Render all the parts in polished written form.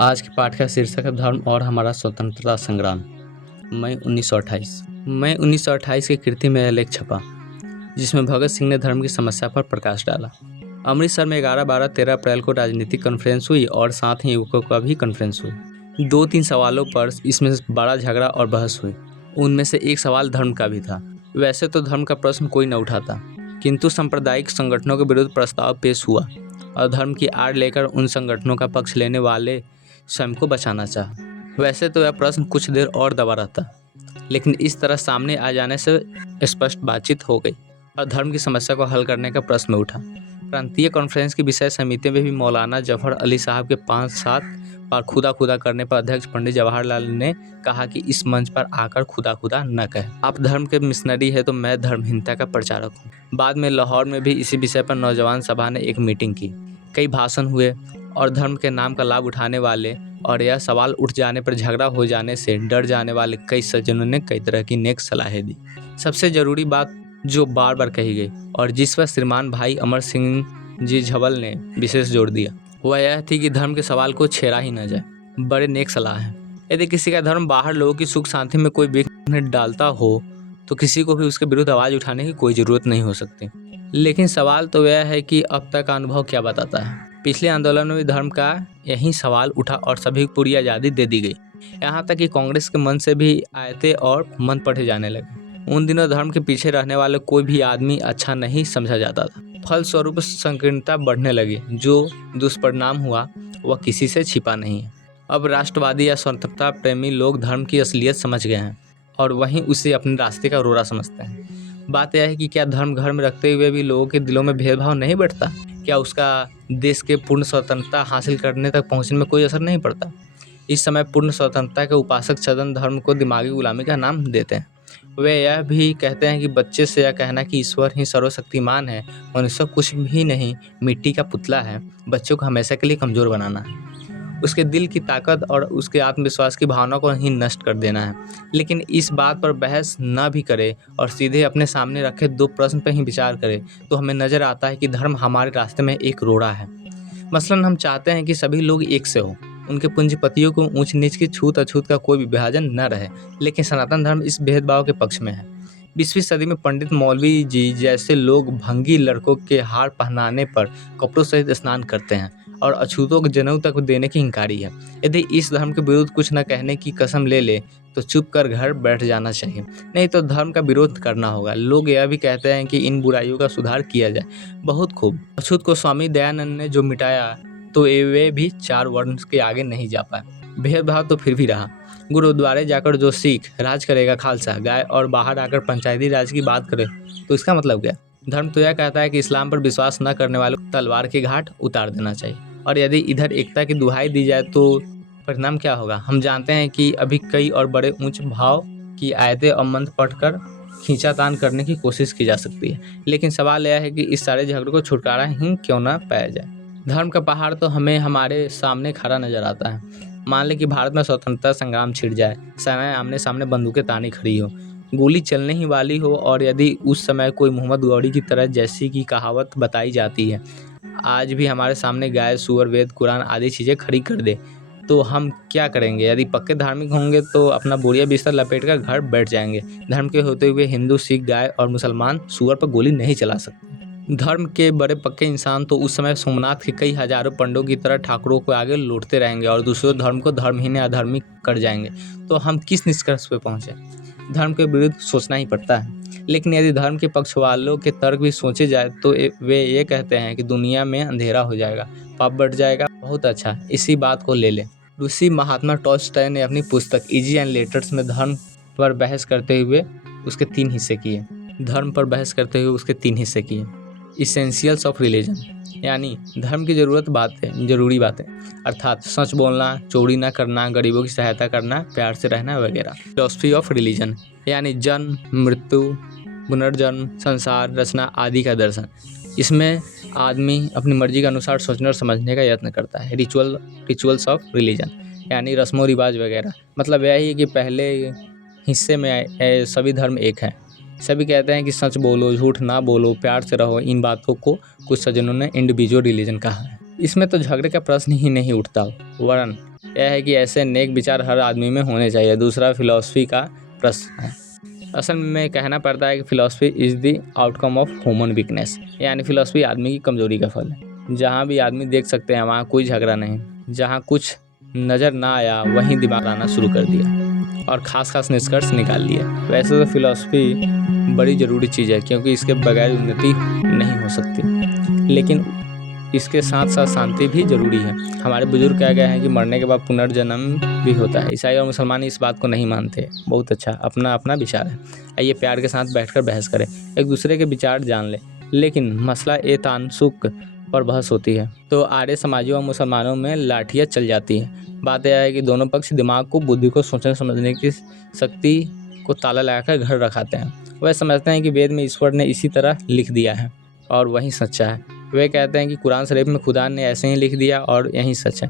आज के पाठ का शीर्षक है धर्म और हमारा स्वतंत्रता संग्राम। मई 1928 के कीर्ति में यह लेख छपा, जिसमें भगत सिंह ने धर्म की समस्या पर प्रकाश डाला। अमृतसर में 11, 12, 13 अप्रैल को राजनीतिक कॉन्फ्रेंस हुई और साथ ही युवकों का भी कॉन्फ्रेंस हुई। 2-3 सवालों पर इसमें बड़ा झगड़ा और बहस हुई। उनमें से एक सवाल धर्म का भी था। वैसे तो धर्म का प्रश्न कोई न उठाता, किंतु सांप्रदायिक संगठनों के विरुद्ध प्रस्ताव पेश हुआ और धर्म की आड़ लेकर उन संगठनों का पक्ष लेने वाले स्वयं को बचाना चाहा। वैसे तो यह प्रश्न कुछ देर और दबा रहता, लेकिन इस तरह सामने आ जाने से स्पष्ट बातचीत हो गई और धर्म की समस्या को हल करने का प्रश्न उठा। प्रांतीय कॉन्फ्रेंस की विषय समिति में भी मौलाना जफर अली साहब के 5-7 बार खुदा करने पर अध्यक्ष पंडित जवाहरलाल ने कहा कि इस मंच पर आकर खुदा न कहे। आप धर्म के मिशनरी है तो मैं धर्महीनता का प्रचारक हूँ। बाद में लाहौर में भी इसी विषय पर नौजवान सभा ने एक मीटिंग की, कई भाषण हुए और धर्म के नाम का लाभ उठाने वाले और यह सवाल उठ जाने पर झगड़ा हो जाने से डर जाने वाले कई सज्जनों ने कई तरह की नेक सलाहें दी। सबसे जरूरी बात जो बार बार कही गई और जिस पर श्रीमान भाई अमर सिंह जी झबल ने विशेष जोर दिया, वह यह थी कि धर्म के सवाल को छेड़ा ही न जाए। बड़े नेक सलाह है। यदि किसी का धर्म बाहर लोगों की सुख शांति में कोई विघ्न डालता हो तो किसी को भी उसके विरुद्ध आवाज़ उठाने की कोई ज़रूरत नहीं हो सकती। लेकिन सवाल तो यह है कि अब तक का अनुभव क्या बताता है। पिछले आंदोलन में भी धर्म का यही सवाल उठा और सभी को पूरी आज़ादी दे दी गई। यहाँ तक कि कांग्रेस के मन से भी आयतें और मन पढ़े जाने लगे। उन दिनों धर्म के पीछे रहने वाले कोई भी आदमी अच्छा नहीं समझा जाता था। फलस्वरूप संकीर्णता बढ़ने लगी। जो दुष्परिणाम हुआ वह किसी से छिपा नहीं है। अब राष्ट्रवादी या स्वतंत्रता प्रेमी लोग धर्म की असलियत समझ गए हैं और वहीं उसे अपने रास्ते का रोड़ा समझते हैं। बात यह है कि क्या धर्म घर में रखते हुए भी लोगों के दिलों में भेदभाव नहीं बढ़ता? क्या उसका देश के पूर्ण स्वतंत्रता हासिल करने तक पहुंचने में कोई असर नहीं पड़ता? इस समय पूर्ण स्वतंत्रता के उपासक सदन धर्म को दिमागी गुलामी का नाम देते हैं। वे यह भी कहते हैं कि बच्चे से यह कहना कि ईश्वर ही सर्वशक्तिमान है, मनुष्य कुछ भी नहीं, मिट्टी का पुतला है, बच्चों को हमेशा के लिए कमज़ोर बनाना है, उसके दिल की ताकत और उसके आत्मविश्वास की भावना को ही नष्ट कर देना है। लेकिन इस बात पर बहस न भी करे और सीधे अपने सामने रखे 2 प्रश्न पर ही विचार करे तो हमें नज़र आता है कि धर्म हमारे रास्ते में एक रोड़ा है। मसलन हम चाहते हैं कि सभी लोग एक से हों, उनके पूंजीपतियों को ऊंच नीच की छूत अछूत का कोई विभाजन न रहे। लेकिन सनातन धर्म इस भेदभाव के पक्ष में है। 20वीं सदी में पंडित मौलवी जी जैसे लोग भंगी लड़कों के हार पहनाने पर कपड़ों सहित स्नान करते हैं और अछूतों को जनेऊ तक देने की इंकारी है। यदि इस धर्म के विरुद्ध कुछ न कहने की कसम ले तो चुप कर घर बैठ जाना चाहिए, नहीं तो धर्म का विरोध करना होगा। लोग यह भी कहते हैं कि इन बुराइयों का सुधार किया जाए। बहुत खूब। अछूत को स्वामी दयानंद ने जो मिटाया तो वे भी 4 वर्ण के आगे नहीं जा पाए। भेदभाव तो फिर भी रहा। गुरुद्वारे जाकर जो सिख राज करेगा खालसा गाय और बाहर आकर पंचायती राज की बात करे तो इसका मतलब क्या? धर्म तो यह कहता है कि इस्लाम पर विश्वास न करने वालों को तलवार के घाट उतार देना चाहिए। और यदि इधर एकता की दुहाई दी जाए तो परिणाम क्या होगा? हम जानते हैं कि अभी कई और बड़े ऊंच भाव की आयतें और मंत्र पढ़कर खींचातान करने की कोशिश की जा सकती है। लेकिन सवाल यह है कि इस सारे झगड़ों को छुटकारा ही क्यों ना पाया जाए। धर्म का पहाड़ तो हमें हमारे सामने खड़ा नजर आता है। मान लें कि भारत में स्वतंत्रता संग्राम छिड़ जाए, सेनाएं आमने सामने बंदूकें तानी खड़ी हो, गोली चलने ही वाली हो और यदि उस समय कोई मोहम्मद गौरी की तरह जैसी की कहावत बताई जाती है आज भी हमारे सामने गाय सूअर वेद कुरान आदि चीज़ें खड़ी कर दे तो हम क्या करेंगे? यदि पक्के धार्मिक होंगे तो अपना बोरिया बिस्तर लपेट कर घर बैठ जाएंगे। धर्म के होते हुए हिंदू सिख गाय और मुसलमान सूअर पर गोली नहीं चला सकते। धर्म के बड़े पक्के इंसान तो उस समय सोमनाथ के कई हजारों पंडों की तरह ठाकुरों को आगे लौटते रहेंगे और दूसरे धर्म को धर्महीन या अधर्मिक कर जाएंगे। तो हम किस निष्कर्ष पे पहुँचे? धर्म के विरुद्ध सोचना ही पड़ता है। लेकिन यदि धर्म के पक्ष वालों के तर्क भी सोचे जाए तो वे ये कहते हैं कि दुनिया में अंधेरा हो जाएगा, पाप बढ़ जाएगा। बहुत अच्छा, इसी बात को ले लें। रूसी महात्मा टॉल्स्टॉय ने अपनी पुस्तक इजी एंड लेटर्स में धर्म पर बहस करते हुए उसके 3 हिस्से किए। इसेंशियल्स ऑफ रिलीजन, यानी धर्म की जरूरी बातें, अर्थात सच बोलना, चोरी न करना, गरीबों की सहायता करना, प्यार से रहना वगैरह। फिलॉसफी ऑफ रिलीजन, यानी जन्म, मृत्यु, पुनर्जन्म, संसार रचना आदि का दर्शन। इसमें आदमी अपनी मर्जी के अनुसार सोचने और समझने का यत्न करता है। रिचुअल्स ऑफ रिलीजन, यानी रस्मों रिवाज वगैरह। मतलब यही है कि पहले हिस्से में सभी धर्म एक हैं। सभी कहते हैं कि सच बोलो, झूठ ना बोलो, प्यार से रहो। इन बातों को कुछ सज्जनों ने इंडिविजुअल रिलीजन कहा है। इसमें तो झगड़े का प्रश्न ही नहीं उठता। वर्ण यह है कि ऐसे नेक विचार हर आदमी में होने चाहिए। दूसरा, फिलॉसफी का प्रश्न है। असल में कहना पड़ता है कि philosophy is the outcome of human weakness, यानी फिलॉसफी आदमी की कमजोरी का फल है। जहाँ भी आदमी देख सकते हैं वहाँ कोई झगड़ा नहीं, जहाँ कुछ नज़र ना आया वहीं दिमाग आना शुरू कर दिया और खास निष्कर्ष निकाल लिया। वैसे तो फिलॉसफी बड़ी ज़रूरी चीज़ है, क्योंकि इसके बगैर उन्नति नहीं हो सकती, लेकिन इसके साथ साथ शांति भी ज़रूरी है। हमारे बुजुर्ग क्या गए हैं कि मरने के बाद पुनर्जन्म भी होता है। ईसाई और मुसलमान इस बात को नहीं मानते। बहुत अच्छा, अपना अपना विचार है। आइए प्यार के साथ बैठकर बहस करें, एक दूसरे के विचार जान लें, लेकिन मसला तानसुक पर बहस होती है तो आर्य समाजियों और मुसलमानों में लाठियाँ चल जाती हैं। बात यह है कि दोनों पक्ष दिमाग को, बुद्धि को, सोचने समझने की शक्ति को ताला लगाकर घर रखाते हैं। वह समझते हैं कि वेद में ईश्वर ने इसी तरह लिख दिया है और वही सच्चा है। वे कहते हैं कि कुरान शरीफ में खुदा ने ऐसे ही लिख दिया और यही सच है।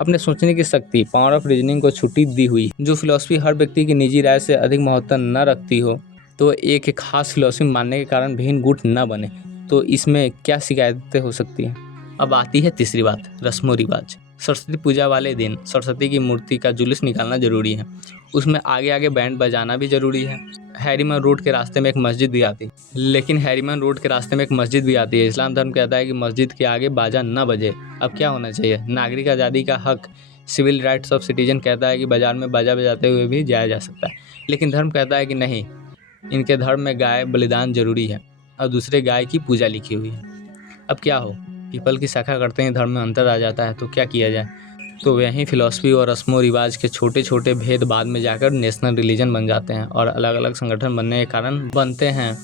अपने सोचने की शक्ति, पावर ऑफ रीजनिंग को छुट्टी दी हुई। जो फिलॉसफी हर व्यक्ति की निजी राय से अधिक महत्व न रखती हो, तो एक खास फिलॉसफी मानने के कारण भिन्न गुट न बने, तो इसमें क्या शिकायतें हो सकती हैं। अब आती है तीसरी बात, रस्मो रिवाज। सरस्वती पूजा वाले दिन सरस्वती की मूर्ति का जुलूस निकालना जरूरी है। उसमें आगे आगे बैंड बजाना भी जरूरी है। हैरीमन रोड के रास्ते में एक मस्जिद भी आती है। इस्लाम धर्म कहता है कि मस्जिद के आगे बाजा न बजे। अब क्या होना चाहिए? नागरिक आज़ादी का हक, सिविल राइट्स ऑफ सिटीजन कहता है कि बाजार में बाजा बजाते हुए भी जाया जा सकता है, लेकिन धर्म कहता है कि नहीं, इनके धर्म में गाय बलिदान जरूरी है और दूसरे गाय की पूजा लिखी हुई है। अब क्या हो? पीपल की शाखा करते हैं, धर्म में अंतर आ जाता है, तो क्या किया जाए? तो यहीं फिलॉसफी और रस्मो रिवाज के छोटे छोटे भेद बाद में जाकर नेशनल रिलीजन बन जाते हैं और अलग अलग संगठन बनने के कारण बनते हैं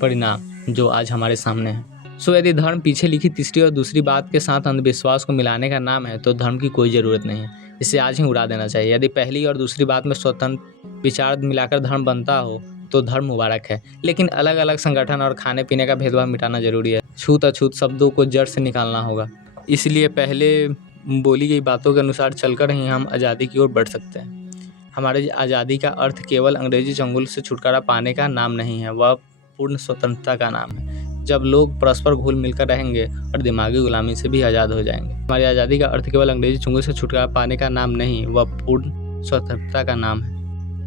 परिणाम जो आज हमारे सामने है। सो यदि धर्म पीछे लिखी तीसरी और दूसरी बात के साथ अंधविश्वास को मिलाने का नाम है, तो धर्म की कोई ज़रूरत नहीं है। इसे आज ही उड़ा देना चाहिए। यदि पहली और दूसरी बात में स्वतंत्र विचार मिलाकर धर्म बनता हो तो धर्म मुबारक है, लेकिन अलग अलग संगठन और खाने पीने का भेदभाव मिटाना जरूरी है। छूत अछूत शब्दों को जड़ से निकालना होगा। इसलिए पहले बोली गई बातों के अनुसार चलकर ही हम आज़ादी की ओर बढ़ सकते हैं। हमारी आज़ादी का अर्थ केवल अंग्रेजी चंगुल से छुटकारा पाने का नाम नहीं है, वह पूर्ण स्वतंत्रता का नाम है। जब लोग परस्पर घुल मिलकर रहेंगे और दिमागी गुलामी से भी आज़ाद हो जाएंगे। हमारी आज़ादी का अर्थ केवल अंग्रेजी चंगुल से छुटकारा पाने का नाम नहीं, वह पूर्ण स्वतंत्रता का नाम है।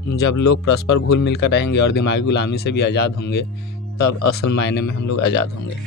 जब लोग परस्पर घुल मिलकर रहेंगे और दिमागी गुलामी से भी आज़ाद होंगे, तब असल मायने में हम लोग आज़ाद होंगे।